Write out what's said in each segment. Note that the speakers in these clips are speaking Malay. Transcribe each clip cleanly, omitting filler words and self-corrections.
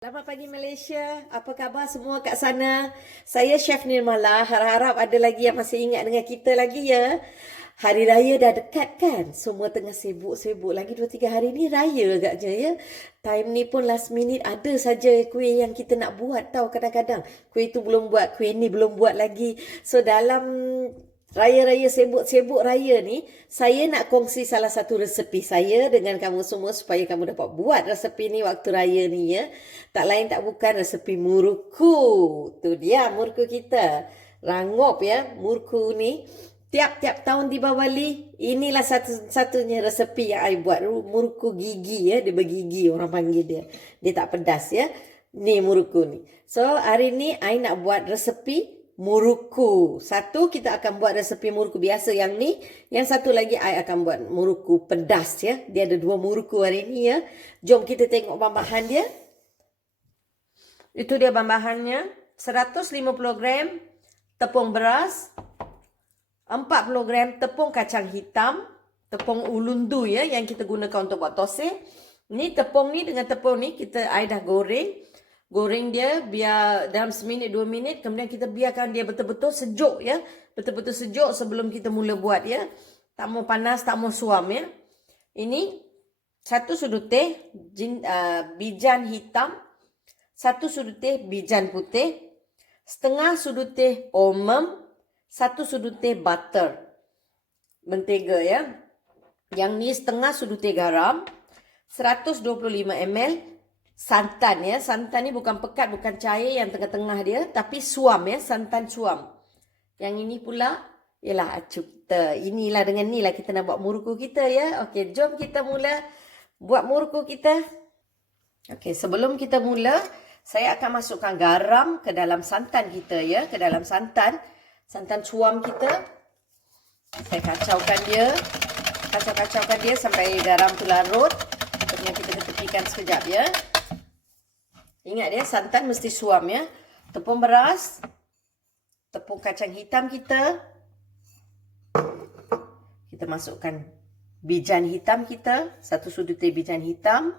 Selamat pagi Malaysia, apa khabar semua kat sana? Saya Chef Nirmala, harap-harap ada lagi yang masih ingat dengan kita lagi ya. Hari Raya dah dekat kan? Semua tengah sibuk-sibuk, lagi 2-3 hari ni Raya agaknya ya. Time ni pun last minute ada saja kuih yang kita nak buat tau kadang-kadang. Kuih tu belum buat, kuih ni belum buat lagi. So dalam Raya-raya sibuk-sibuk raya ni, saya nak kongsi salah satu resepi saya dengan kamu semua supaya kamu dapat buat resepi ni waktu raya ni ya. Tak lain tak bukan resepi muruku. Tu dia muruku kita. Rangup ya muruku ni. Tiap-tiap tahun di Bali, inilah satu-satunya resepi yang I buat. Muruku gigi ya, dia bergigi orang panggil dia. Dia tak pedas ya. Ni muruku ni. So hari ni I nak buat resepi muruku. Satu kita akan buat resepi muruku biasa yang ni. Yang satu lagi I akan buat muruku pedas ya. Dia ada 2 muruku hari ni ya. Jom kita tengok bahan dia. Itu dia bahan-bahannya. 150 gram tepung beras. 40 gram tepung kacang hitam. Tepung ulundu ya yang kita gunakan untuk buat tosai. Ni tepung ni dengan tepung ni I dah goreng. Goreng dia biar dalam 1 minit 2 minit. Kemudian kita biarkan dia betul-betul sejuk ya. Betul-betul sejuk sebelum kita mula buat ya. Tak mau panas, tak mau suam ya. Ini 1 sudu teh bijan hitam. 1 sudu teh bijan putih. Setengah sudu teh omem. 1 sudu teh butter. Mentega ya. Yang ni setengah sudu teh garam. 125 ml. Santan ya, santan ni bukan pekat, bukan cair yang tengah-tengah dia, tapi suam ya, santan suam. Yang ini pula ialah acu kita. Inilah dengan ni lah kita nak buat muruku kita ya. Okey, jom kita mula buat muruku kita. Okey, sebelum kita mula, saya akan masukkan garam ke dalam santan kita ya, ke dalam santan suam kita. Saya kacaukan dia. Kacau-kacaukan dia sampai garam tu larut. Kemudian kita tepikan sekejap ya. Ingat ya, santan mesti suam ya. Tepung beras. Tepung kacang hitam kita. Kita masukkan bijan hitam kita. 1 sudu teh bijan hitam.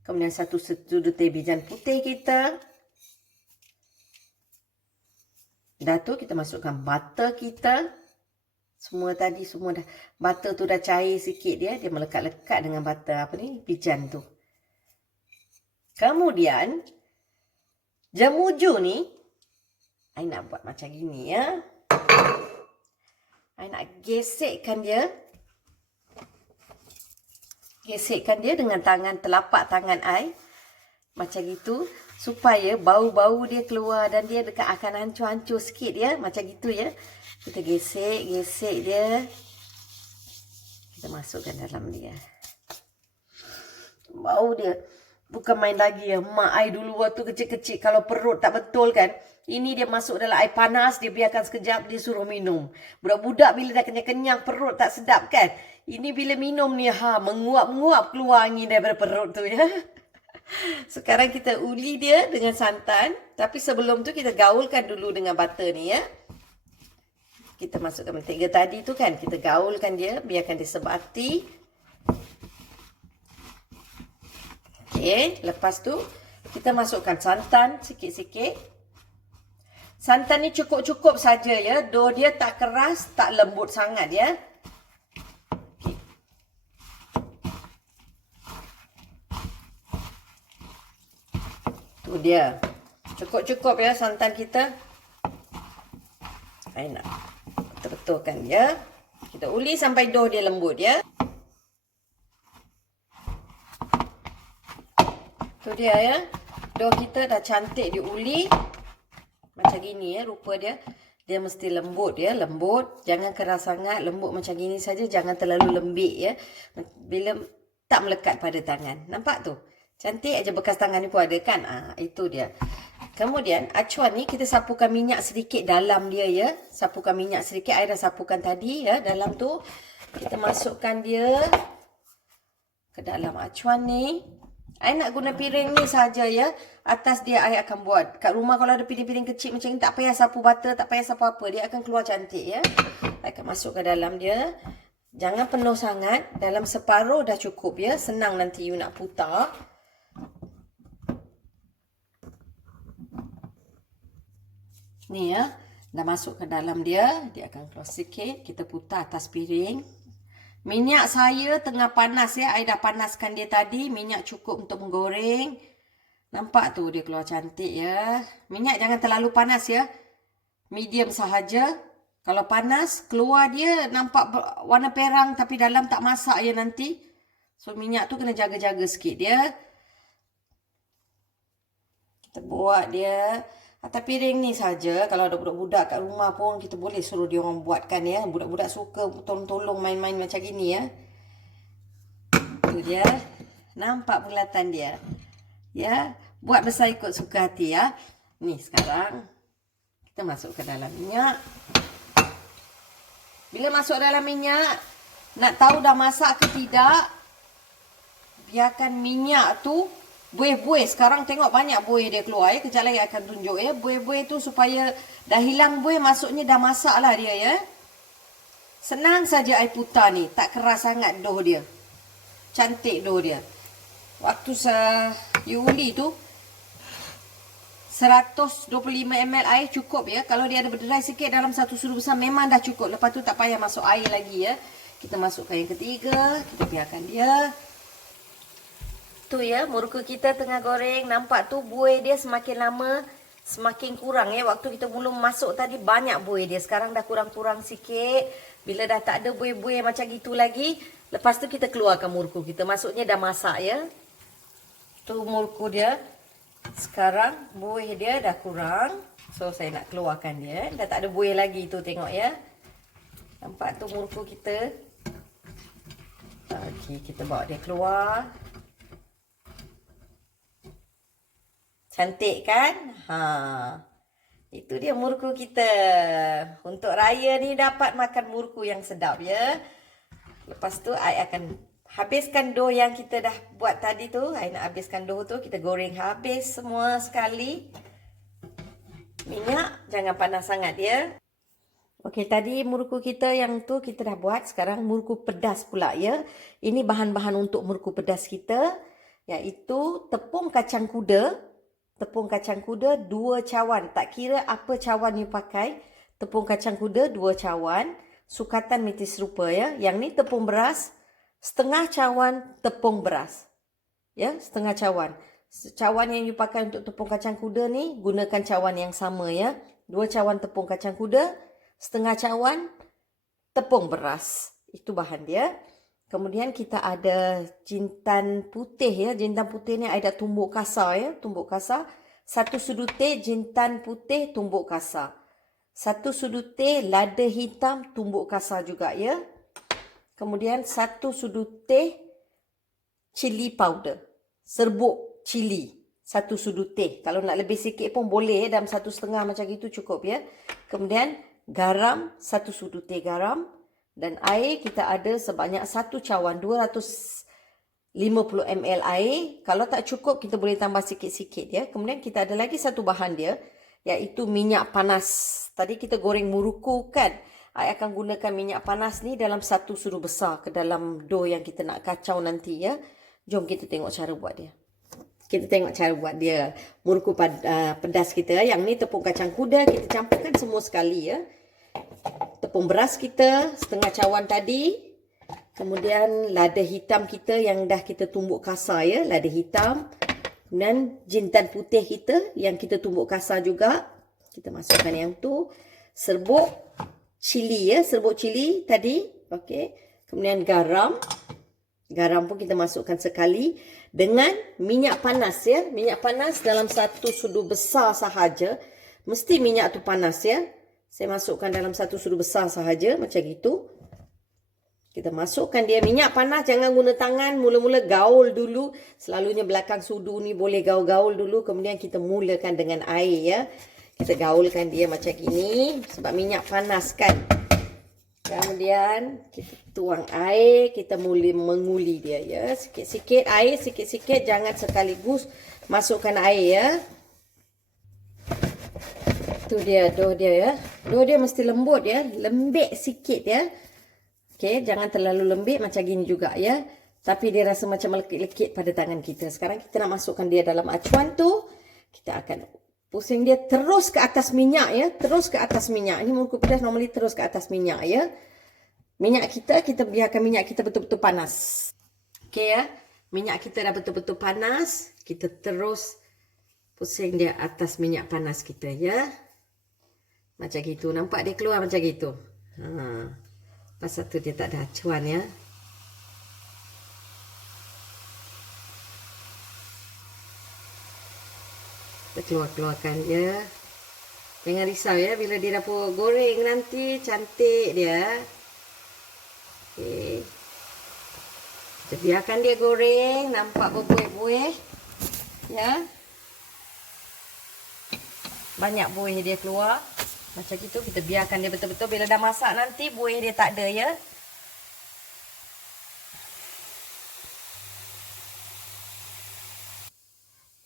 Kemudian 1 sudu teh bijan putih kita. Dah tu kita masukkan butter kita. Semua tadi semua dah. Butter tu dah cair sikit dia. Dia melekat-lekat dengan butter apa ni? Bijan tu. Kemudian, jamuju ni, I nak buat macam gini ya. I nak gesekkan dia. Gesekkan dia dengan tangan, telapak tangan I. Macam gitu. Supaya bau-bau dia keluar dan dia dekat akan hancur-hancur sikit ya. Macam gitu ya. Kita gesek dia. Kita masukkan dalam dia. Bau dia. Bukan main lagi ya. Mak I dulu waktu kecil-kecil kalau perut tak betul kan. Ini dia masuk dalam air panas. Dia biarkan sekejap. Dia suruh minum. Budak-budak bila dah kenyang-kenyang perut tak sedap kan. Ini bila minum ni menguap-menguap keluar angin daripada perut tu ya. Sekarang kita uli dia dengan santan. Tapi sebelum tu kita gaulkan dulu dengan butter ni ya. Kita masukkan mentega tadi tu kan. Kita gaulkan dia. Biarkan dia sebati. Okay, lepas tu kita masukkan santan sikit-sikit. Santan ni cukup-cukup saja ya. Dough dia tak keras, tak lembut sangat ya. Okay. Tu dia. Cukup-cukup ya santan kita. Saya nak betul-betulkan dia. Kita uli sampai dough dia lembut ya. Tu dia ya. Dough kita dah cantik diuli. Macam gini ya rupa dia. Dia mesti lembut ya. Lembut. Jangan keras sangat. Lembut macam gini saja. Jangan terlalu lembik ya. Bila tak melekat pada tangan. Nampak tu? Cantik aja bekas tangan ni pun ada kan? Itu dia. Kemudian acuan ni kita sapukan minyak sedikit dalam dia ya. Sapukan minyak sedikit. I dah sapukan tadi ya. Dalam tu kita masukkan dia ke dalam acuan ni. I nak guna piring ni saja ya. Atas dia I akan buat. Kat rumah kalau ada piring-piring kecil macam ni, tak payah sapu butter, tak payah sapu apa. Dia akan keluar cantik ya. I akan masuk ke dalam dia. Jangan penuh sangat. Dalam separuh dah cukup ya. Senang nanti you nak putar. Ni ya, dah masuk ke dalam dia. Dia akan keluar sikit. Kita putar atas piring. Minyak saya tengah panas ya. I dah panaskan dia tadi. Minyak cukup untuk menggoreng. Nampak tu dia keluar cantik ya. Minyak jangan terlalu panas ya. Medium sahaja. Kalau panas, keluar dia nampak warna perang tapi dalam tak masak ya nanti. So minyak tu kena jaga-jaga sikit dia. Kita buat dia atas piring ni saja. Kalau ada budak-budak kat rumah pun kita boleh suruh dia orang buatkan ya. Budak-budak suka tolong-tolong main-main macam gini ya. Tu dia. Nampak bulatan dia. Ya, buat besar ikut suka hati ya. Ni sekarang kita masuk ke dalam minyak. Bila masuk dalam minyak, nak tahu dah masak ke tidak, biarkan minyak tu buih-buih. Sekarang tengok banyak buih dia keluar ya. Kejap lagi akan tunjuk ya. Buih-buih tu supaya dah hilang buih, maksudnya dah masak lah dia ya. Senang saja I putar ni. Tak keras sangat dough dia. Cantik dough dia. Waktu you undi tu 125 ml air cukup ya. Kalau dia ada berderai sikit dalam satu sudu besar memang dah cukup. Lepas tu tak payah masuk air lagi ya. Kita masukkan yang ketiga. Kita biarkan dia. Tu ya, murku kita tengah goreng. Nampak tu buih dia semakin lama semakin kurang ya. Waktu kita belum masuk tadi banyak buih dia. Sekarang dah kurang-kurang sikit. Bila dah tak ada buih-buih macam gitu lagi, lepas tu kita keluarkan murku kita. Maksudnya dah masak ya. Tu murku dia. Sekarang buih dia dah kurang. So saya nak keluarkan dia. Dah tak ada buih lagi tu, tengok ya. Nampak tu murku kita. Okey, kita bawa dia keluar. Cantik kan? Itu dia murku kita. Untuk raya ni dapat makan murku yang sedap ya. Lepas tu I akan habiskan dough yang kita dah buat tadi tu. I nak habiskan dough tu. Kita goreng habis semua sekali. Minyak jangan panas sangat ya. Okey, tadi murku kita yang tu kita dah buat. Sekarang murku pedas pula ya. Ini bahan-bahan untuk murku pedas kita. Iaitu tepung kacang kuda. Tepung kacang kuda 2 cawan. Tak kira apa cawan you pakai. Tepung kacang kuda 2 cawan. Sukatan metis serupa ya. Yang ni tepung beras. Setengah cawan tepung beras. Ya, setengah cawan. Cawan yang you pakai untuk tepung kacang kuda ni, gunakan cawan yang sama ya. 2 cawan tepung kacang kuda, setengah cawan tepung beras. Itu bahan dia. Kemudian kita ada jintan putih ya. Jintan putih ni ada tumbuk kasar ya. Tumbuk kasar. 1 sudu teh jintan putih tumbuk kasar. 1 sudu teh lada hitam tumbuk kasar juga ya. Kemudian 1 sudu teh cili powder. Serbuk cili. 1 sudu teh. Kalau nak lebih sikit pun boleh ya. Dalam 1,5 macam gitu cukup ya. Kemudian garam. 1 sudu teh garam. Dan air kita ada sebanyak 1 cawan. 250 ml air. Kalau tak cukup kita boleh tambah sikit-sikit ya. Kemudian kita ada lagi satu bahan dia. Iaitu minyak panas. Tadi kita goreng muruku kan. I akan gunakan minyak panas ni dalam 1 sudu besar ke dalam dough yang kita nak kacau nanti ya. Jom kita tengok cara buat dia. Kita tengok cara buat dia. Muruku pedas kita. Yang ni tepung kacang kuda. Kita campurkan semua sekali ya. Tepung beras kita setengah cawan tadi. Kemudian lada hitam kita yang dah kita tumbuk kasar ya. Lada hitam. Kemudian jintan putih kita yang kita tumbuk kasar juga. Kita masukkan yang tu. Serbuk cili ya. Serbuk cili tadi. Okey. Kemudian garam. Garam pun kita masukkan sekali. Dengan minyak panas ya. Minyak panas dalam 1 sudu besar sahaja. Mesti minyak tu panas ya. Saya masukkan dalam 1 sudu besar sahaja. Macam gitu. Kita masukkan dia. Minyak panas jangan guna tangan. Mula-mula gaul dulu. Selalunya belakang sudu ni boleh gaul-gaul dulu. Kemudian kita mulakan dengan air ya. Kita gaulkan dia macam gini. Sebab minyak panas kan. Kemudian kita tuang air. Kita mula menguli dia ya. Sikit-sikit air. Sikit-sikit. Jangan sekaligus masukkan air ya. Tu dia dough dia ya. Dough dia mesti lembut ya. Lembek sikit ya. Okey, jangan terlalu lembik macam gini juga ya. Tapi dia rasa macam melekit-lekit pada tangan kita. Sekarang kita nak masukkan dia dalam acuan tu. Kita akan Pusing dia terus ke atas minyak ya. Terus ke atas minyak. Ini muruku pedas normally terus ke atas minyak ya. Minyak kita biarkan minyak kita betul-betul panas. Okey ya. Minyak kita dah betul-betul panas. Kita terus pusing dia atas minyak panas kita ya. Macam gitu. Nampak dia keluar macam gitu. Pasal tu dia tak ada acuan ya. Kita keluarkan dia. Jangan risau ya. Bila dia dah goreng nanti cantik dia. Okey. Kita biarkan dia goreng. Nampak berbuih-buih. Ya. Banyak buih dia keluar. Macam itu kita biarkan dia betul-betul. Bila dah masak nanti buih dia tak ada ya.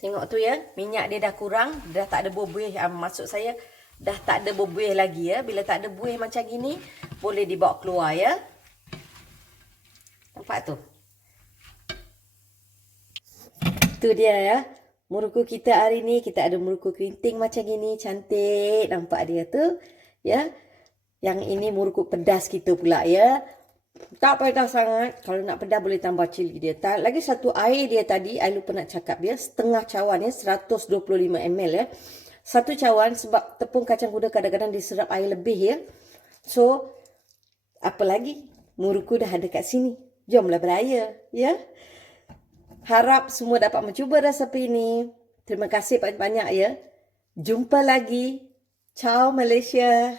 Tengok tu ya. Minyak dia dah kurang. Dah tak ada buih. Maksud saya dah tak ada buih lagi ya. Bila tak ada buih macam gini. Boleh dibawa keluar ya. Nampak tu. Tu dia ya. Muruku kita hari ni, kita ada muruku kerinting macam gini, cantik. Nampak dia tu, ya. Yang ini muruku pedas kita pula, ya. Tak pedas sangat. Kalau nak pedas, boleh tambah cili dia. Lagi satu air dia tadi, I lupa nak cakap dia. Setengah cawan, ya. 125 ml, ya. Satu cawan, sebab tepung kacang kuda kadang-kadang diserap air lebih, ya. So, apa lagi? Muruku dah ada kat sini. Jomlah beraya, ya. Harap semua dapat mencuba resepi ini. Terima kasih banyak-banyak ya. Jumpa lagi. Ciao Malaysia.